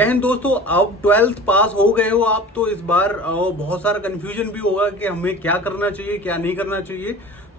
जय हिंद दोस्तों। अब 12th पास हो गए हो आप, तो इस बार बहुत सारा कंफ्यूजन भी होगा कि हमें क्या करना चाहिए क्या नहीं करना चाहिए।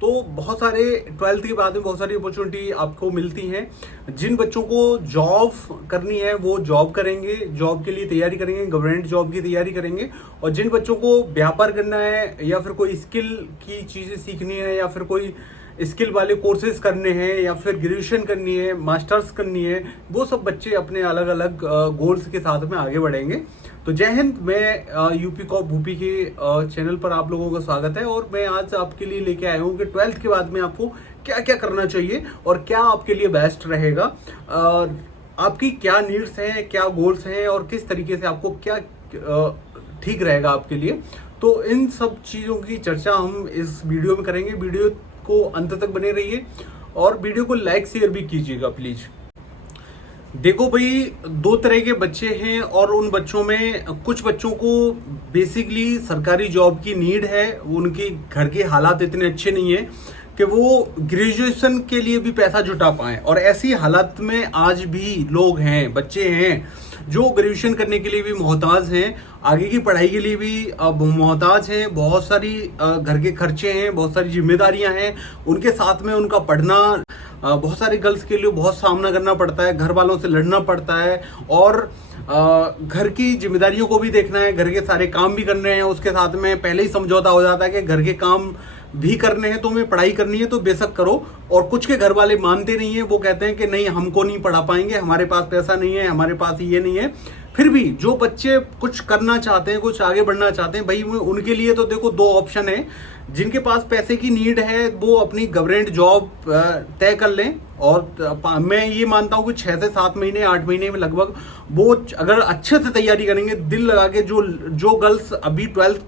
तो बहुत सारे 12th के बाद में बहुत सारी अपॉर्चुनिटी आपको मिलती हैं। जिन बच्चों को जॉब करनी है वो जॉब करेंगे, जॉब के लिए तैयारी करेंगे, गवर्नमेंट जॉब की तैयारी करेंगे। और जिन बच्चों को व्यापार करना है या फिर कोई स्किल की चीज़ें सीखनी है या फिर कोई स्किल वाले कोर्सेज करने हैं या फिर ग्रेजुएशन करनी है, मास्टर्स करनी है, वो सब बच्चे अपने अलग अलग गोल्स के साथ में आगे बढ़ेंगे। तो जय हिंद। मैं यूपी कॉप भूपी के चैनल पर आप लोगों का स्वागत है और मैं आज आपके लिए लेके आया हूँ कि 12th के बाद में आपको क्या क्या करना चाहिए और क्या आपके लिए बेस्ट रहेगा, आपकी क्या नीड्स हैं, क्या गोल्स हैं और किस तरीके से आपको क्या ठीक रहेगा आपके लिए। तो इन सब चीज़ों की चर्चा हम इस वीडियो में करेंगे। वीडियो को अंत तक बने रहिए और वीडियो को लाइक शेयर भी कीजिएगा प्लीज। देखो भाई, दो तरह के बच्चे हैं और उन बच्चों में कुछ बच्चों को बेसिकली सरकारी जॉब की नीड है। उनके घर के हालात इतने अच्छे नहीं है कि वो ग्रेजुएशन के लिए भी पैसा जुटा पाएं, और ऐसी हालत में आज भी लोग हैं, बच्चे हैं जो ग्रेजुएशन करने के लिए भी मोहताज हैं, आगे की पढ़ाई के लिए भी मोहताज हैं। बहुत सारी घर के खर्चे हैं, बहुत सारी जिम्मेदारियां हैं, उनके साथ में उनका पढ़ना, बहुत सारे गर्ल्स के लिए बहुत सामना करना पड़ता है, घर वालों से लड़ना पड़ता है और घर की जिम्मेदारियों को भी देखना है, घर के सारे काम भी करने हैं। उसके साथ में पहले ही समझौता हो जाता है कि घर के काम भी करने हैं तो हमें पढ़ाई करनी है तो बेशक करो। और कुछ के घर वाले मानते नहीं है, वो कहते हैं कि नहीं, हमको नहीं पढ़ा पाएंगे, हमारे पास पैसा नहीं है, हमारे पास ये नहीं है। फिर भी जो बच्चे कुछ करना चाहते हैं, कुछ आगे बढ़ना चाहते हैं, भाई उनके लिए तो देखो दो ऑप्शन है। जिनके पास पैसे की नीड है वो अपनी गवर्नमेंट जॉब तय कर लें, और मैं ये मानता हूँ कि 6 से 7 महीने 8 महीने में लगभग वो अगर अच्छे से तैयारी करेंगे, दिल लगा के, जो गर्ल्स अभी 12th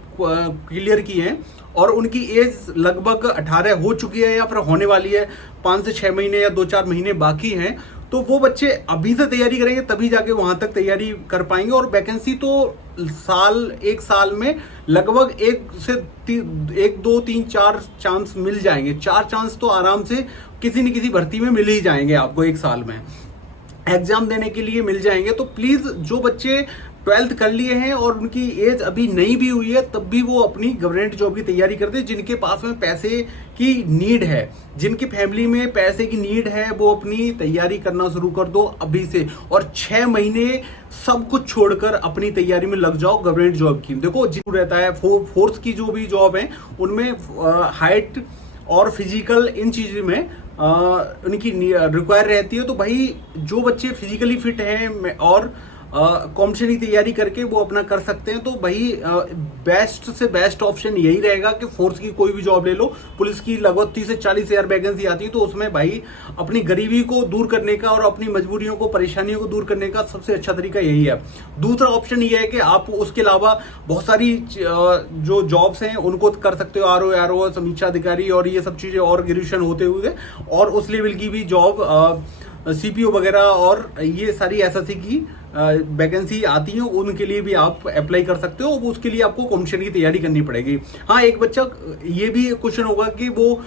क्लियर की हैं और उनकी एज लगभग 18 हो चुकी है या फिर होने वाली है, 5 से 6 महीने या 2-4 महीने बाकी हैं, तो वो बच्चे अभी से तैयारी करेंगे तभी जाके वहां तक तैयारी कर पाएंगे। और वैकेंसी तो एक साल में लगभग 1 2 3 4 चांस मिल जाएंगे। 4 चांस तो आराम से किसी न किसी भर्ती में मिल ही जाएंगे आपको, एक साल में एग्जाम देने के लिए मिल जाएंगे। तो प्लीज जो बच्चे 12th कर लिए हैं और उनकी एज अभी नहीं भी हुई है तब भी वो अपनी गवर्नमेंट जॉब की तैयारी करते हैं, जिनके पास में पैसे की नीड है, जिनकी फैमिली में पैसे की नीड है, वो अपनी तैयारी करना शुरू कर दो अभी से। और 6 महीने सब कुछ छोड़कर अपनी तैयारी में लग जाओ गवर्नमेंट जॉब की। देखो जो रहता है फोर्स की जो भी जॉब है उनमें हाइट और फिजिकल इन चीजों में उनकी रिक्वायर रहती है। तो भाई जो बच्चे फिजिकली फिट हैं और कॉम्पिटिशन की तैयारी करके वो अपना कर सकते हैं, तो भाई बेस्ट से बेस्ट ऑप्शन यही रहेगा कि फोर्स की कोई भी जॉब ले लो। पुलिस की लगभग 30 से 40 हजार वैकेंसी आती है, तो उसमें भाई अपनी गरीबी को दूर करने का और अपनी मजबूरियों को, परेशानियों को दूर करने का सबसे अच्छा तरीका यही है। दूसरा ऑप्शन ये है कि आप उसके अलावा बहुत सारी जो जॉब्स हैं उनको कर सकते हो, आरओ समीक्षा अधिकारी और ये सब चीजें, और ग्रेजुएशन होते हुए और उस लेवल की भी जॉब, सीपीओ वगैरह और ये सारी एसएससी की वैकेंसी आती है, उनके लिए भी आप अप्लाई कर सकते हो। उसके लिए आपको कॉम्पिटिशन की तैयारी करनी पड़ेगी। हाँ, एक बच्चा ये भी क्वेश्चन होगा कि वो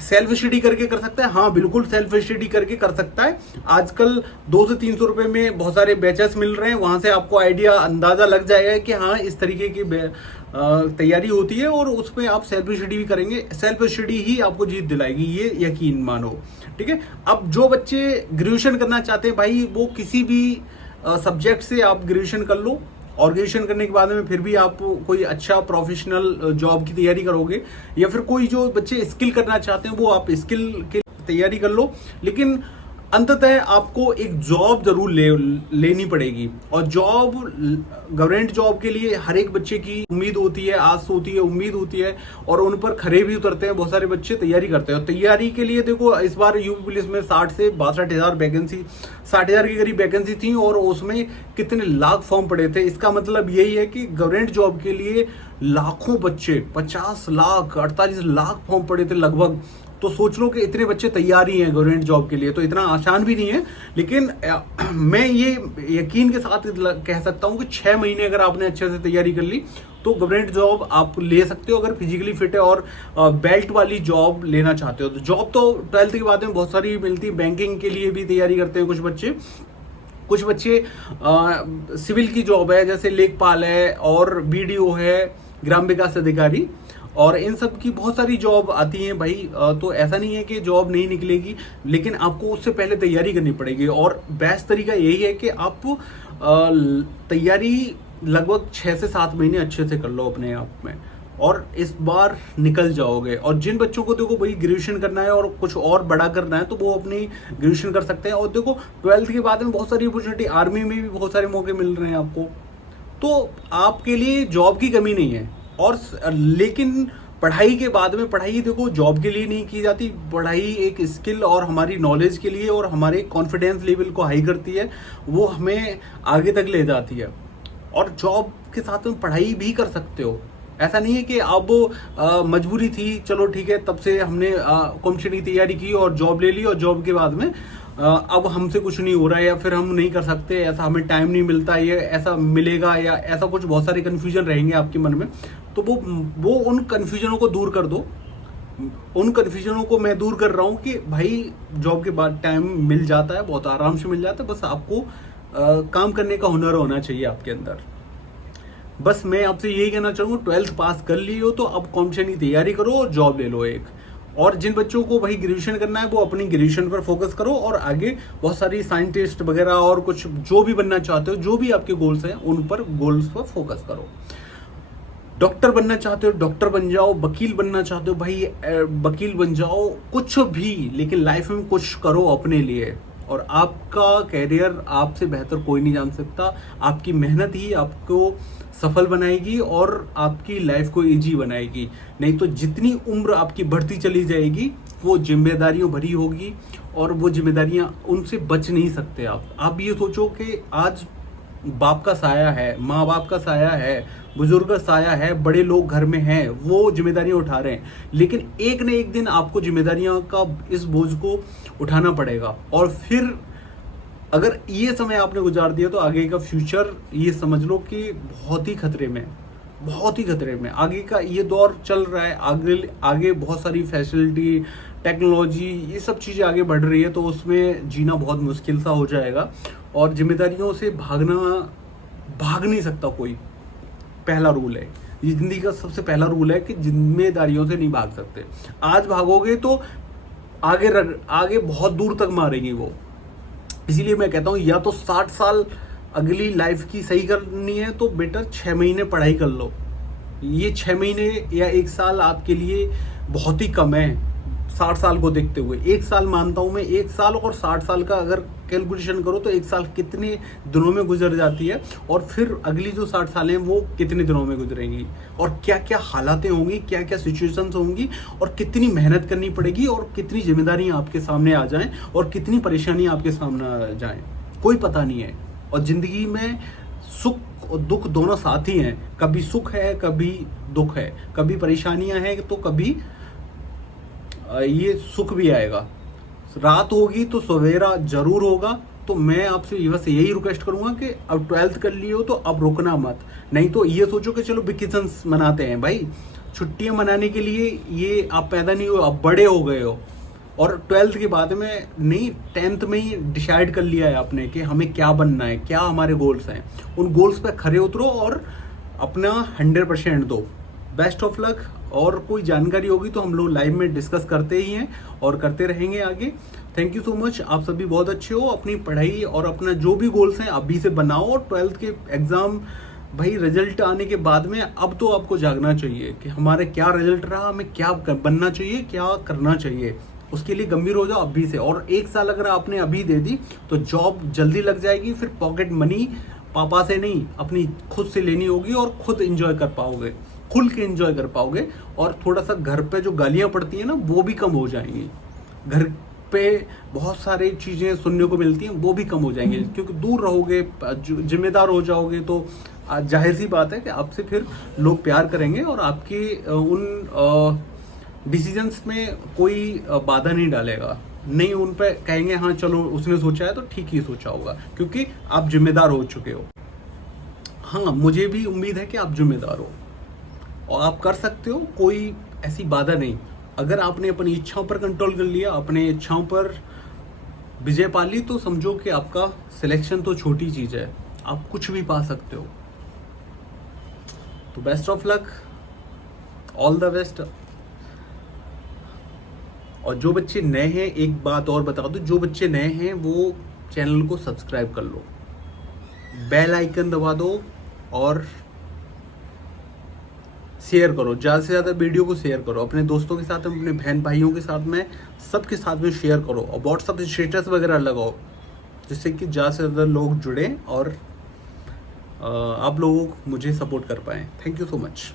सेल्फ स्टडी करके कर सकता है। हाँ, बिल्कुल सेल्फ स्टडी करके कर सकता है। आजकल 200 से 300 रुपए में बहुत सारे बैचेस मिल रहे हैं, वहां से आपको आइडिया, अंदाजा लग जाएगा कि हाँ इस तरीके की तैयारी होती है और उसमें आप सेल्फ स्टडी भी करेंगे। सेल्फ स्टडी ही आपको जीत दिलाएगी, ये यकीन मानो। ठीक है। अब जो बच्चे ग्रेजुएशन करना चाहते हैं भाई, वो किसी भी सब्जेक्ट से आप ग्रेजुएशन कर लो, और ग्रेजुएशन करने के बाद में फिर भी आप कोई अच्छा प्रोफेशनल जॉब की तैयारी करोगे, या फिर कोई जो बच्चे स्किल करना चाहते हैं वो आप स्किल की तैयारी कर लो। लेकिन अंततः आपको एक जॉब जरूर लेनी पड़ेगी। और जॉब, गवर्नमेंट जॉब के लिए हर एक बच्चे की उम्मीद होती है, आस होती है, उम्मीद होती है, और उन पर खरे भी उतरते हैं। बहुत सारे बच्चे तैयारी करते हैं। और तैयारी के लिए देखो, इस बार यूपी पुलिस में 60 से 62 हजार वैकेंसी, 60 हजार के करीब वैकेंसी थी और उसमें कितने लाख फॉर्म पड़े थे। इसका मतलब यही है कि गवर्नमेंट जॉब के लिए लाखों बच्चे, 50 लाख 48 लाख फॉर्म पड़े थे लगभग। तो सोच लो कि इतने बच्चे तैयार ही हैं गवर्नमेंट जॉब के लिए, तो इतना आसान भी नहीं है। लेकिन मैं ये यकीन के साथ कह सकता हूं कि 6 महीने अगर आपने अच्छे से तैयारी कर ली तो गवर्नमेंट जॉब आप ले सकते हो, अगर फिजिकली फिट है और बेल्ट वाली जॉब लेना चाहते हो। तो जॉब तो 12th के बाद में बहुत सारी मिलती है। बैंकिंग के लिए भी तैयारी करते हैं कुछ बच्चे, कुछ बच्चे सिविल की जॉब है, जैसे लेखपाल है और बीडीओ है, ग्राम विकास अधिकारी, और इन सब की बहुत सारी जॉब आती हैं भाई। तो ऐसा नहीं है कि जॉब नहीं निकलेगी, लेकिन आपको उससे पहले तैयारी करनी पड़ेगी। और बेस्ट तरीका यही है कि आप तैयारी लगभग 6 से 7 महीने अच्छे से कर लो अपने आप में, और इस बार निकल जाओगे। और जिन बच्चों को देखो भाई ग्रेजुएशन करना है और कुछ और बड़ा करना है, तो वो अपनी ग्रेजुएशन कर सकते हैं। और देखो 12th के बाद में बहुत सारी अपॉर्चुनिटी, आर्मी में भी बहुत सारे मौके मिल रहे हैं आपको, तो आपके लिए जॉब की कमी नहीं है। और लेकिन पढ़ाई के बाद में, पढ़ाई देखो जॉब के लिए नहीं की जाती, पढ़ाई एक स्किल और हमारी नॉलेज के लिए और हमारे कॉन्फिडेंस लेवल को हाई करती है, वो हमें आगे तक ले जाती है। और जॉब के साथ में पढ़ाई भी कर सकते हो, ऐसा नहीं है कि अब मजबूरी थी, चलो ठीक है, तब से हमने कॉम्पिटिशन की तैयारी की और जॉब ले ली, और जॉब के बाद में अब हमसे कुछ नहीं हो रहा है, या फिर हम नहीं कर सकते, ऐसा हमें टाइम नहीं मिलता, ये ऐसा मिलेगा, या ऐसा कुछ बहुत सारे कन्फ्यूजन रहेंगे आपके मन में। तो वो उन कन्फ्यूजनों को दूर कर दो। उन कन्फ्यूजनों को मैं दूर कर रहा हूँ कि भाई जॉब के बाद टाइम मिल जाता है, बहुत आराम से मिल जाता है, बस आपको काम करने का हुनर होना चाहिए आपके अंदर। बस मैं आपसे यही कहना चाहूँगा, 12th पास कर ली हो तो अब कॉम्पिटिशन की तैयारी करो और जॉब ले लो एक। और जिन बच्चों को भाई ग्रेजुएशन करना है, वो अपनी ग्रेजुएशन पर फोकस करो, और आगे बहुत सारी साइंटिस्ट वगैरह और कुछ जो भी बनना चाहते हो, जो भी आपके गोल्स हैं, उन पर गोल्स पर फोकस करो। डॉक्टर बनना चाहते हो डॉक्टर बन जाओ, वकील बनना चाहते हो भाई वकील बन जाओ, कुछ भी, लेकिन लाइफ में कुछ करो अपने लिए। और आपका कैरियर आपसे बेहतर कोई नहीं जान सकता। आपकी मेहनत ही आपको सफल बनाएगी और आपकी लाइफ को इजी बनाएगी। नहीं तो जितनी उम्र आपकी बढ़ती चली जाएगी, वो जिम्मेदारियों भरी होगी, और वो जिम्मेदारियां, उनसे बच नहीं सकते आप ये सोचो कि आज बाप का साया है, माँ बाप का साया है, बुजुर्ग का साया है, बड़े लोग घर में हैं, वो जिम्मेदारियां उठा रहे हैं, लेकिन एक न एक दिन आपको जिम्मेदारियों का इस बोझ को उठाना पड़ेगा। और फिर अगर ये समय आपने गुजार दिया, तो आगे का फ्यूचर ये समझ लो कि बहुत ही खतरे में, बहुत ही खतरे में। आगे का ये दौर चल रहा है, आगे बहुत सारी फैसिलिटी, टेक्नोलॉजी, ये सब चीज़ें आगे बढ़ रही है, तो उसमें जीना बहुत मुश्किल सा हो जाएगा। और जिम्मेदारियों से भाग नहीं सकता कोई, पहला रूल है ये, जिंदगी का सबसे पहला रूल है कि जिम्मेदारियों से नहीं भाग सकते। आज भागोगे तो आगे बहुत दूर तक मारेगी वो। इसीलिए मैं कहता हूँ, या तो 60 साल अगली लाइफ की सही करनी है, तो बेटर 6 महीने पढ़ाई कर लो। ये 6 महीने या 1 साल आपके लिए बहुत ही कम है 60 साल को देखते हुए। 1 साल मानता हूँ मैं, 1 साल और 60 साल का अगर कैलकुलेशन करो, तो 1 साल कितने दिनों में गुजर जाती है, और फिर अगली जो 60 साल हैं वो कितने दिनों में गुजरेंगी, और क्या क्या हालातें होंगी, क्या क्या सिचुएशंस होंगी, और कितनी मेहनत करनी पड़ेगी, और कितनी जिम्मेदारियां आपके सामने आ जाएं, और कितनी परेशानियां आपके सामने आ जाएं, कोई पता नहीं है। और जिंदगी में सुख और दुख दोनों साथ ही हैं, कभी सुख है, कभी दुख है, कभी परेशानियां हैं, तो कभी ये सुख भी आएगा। रात होगी तो सवेरा जरूर होगा। तो मैं आपसे बस यही रिक्वेस्ट करूंगा कि अब 12th कर लिए हो तो अब रुकना मत। नहीं तो ये सोचो कि चलो वेकेशंस मनाते हैं, भाई छुट्टियां मनाने के लिए ये आप पैदा नहीं हो, अब बड़े हो गए हो। और 12th के बाद में नहीं, 10th में ही डिसाइड कर लिया है आपने कि हमें क्या बनना है, क्या हमारे गोल्स हैं। उन गोल्स पे खरे उतरो और अपना 100% दो। Best of luck. और कोई जानकारी होगी तो हम लोग लाइव में डिस्कस करते ही हैं और करते रहेंगे आगे। Thank you so much. आप सभी बहुत अच्छे हो। अपनी पढ़ाई और अपना जो भी गोल्स हैं अभी से बनाओ। 12th के एग्जाम भाई रिजल्ट आने के बाद में अब तो आपको जागना चाहिए कि हमारे क्या रिजल्ट रहा, हमें क्या बनना चाहिए, क्या करना चाहिए। उसके लिए गंभीर हो जाओ अभी से। और 1 साल अगर आपने अभी दे दी तो जॉब जल्दी लग जाएगी। फिर पॉकेट मनी पापा से नहीं, अपनी खुद से लेनी होगी और खुद एंजॉय कर पाओगे, खुल के एंजॉय कर पाओगे। और थोड़ा सा घर पे जो गालियां पड़ती है ना, वो भी कम हो जाएंगी। घर पे बहुत सारी चीजें सुनने को मिलती हैं, वो भी कम हो जाएंगी, क्योंकि दूर रहोगे, जिम्मेदार हो जाओगे, तो जाहिर सी बात है कि आपसे फिर लोग प्यार करेंगे और आपके उन डिसीजंस में कोई बाधा नहीं डालेगा। नहीं, उन पे कहेंगे हाँ चलो उसने सोचा है तो ठीक ही सोचा होगा, क्योंकि आप जिम्मेदार हो चुके हो। हाँ, मुझे भी उम्मीद है कि आप जिम्मेदार हो और आप कर सकते हो, कोई ऐसी बाधा नहीं। अगर आपने अपनी इच्छाओं पर कंट्रोल कर लिया, अपने इच्छाओं पर विजय पाली तो समझो कि आपका सिलेक्शन तो छोटी चीज है, आप कुछ भी पा सकते हो। तो best of luck, all the best. और जो बच्चे नए हैं, एक बात और बता दूं, जो बच्चे नए हैं वो चैनल को सब्सक्राइब कर लो, बेल आइकन दबा दो और शेयर करो, ज़्यादा से ज़्यादा वीडियो को शेयर करो अपने दोस्तों के साथ, अपने बहन भाइयों के साथ में, सबके साथ में शेयर करो। और व्हाट्सअप स्टेटस वगैरह लगाओ, जिससे कि ज़्यादा से ज़्यादा लोग जुड़ें और आप लोग मुझे सपोर्ट कर पाएँ। Thank you so much.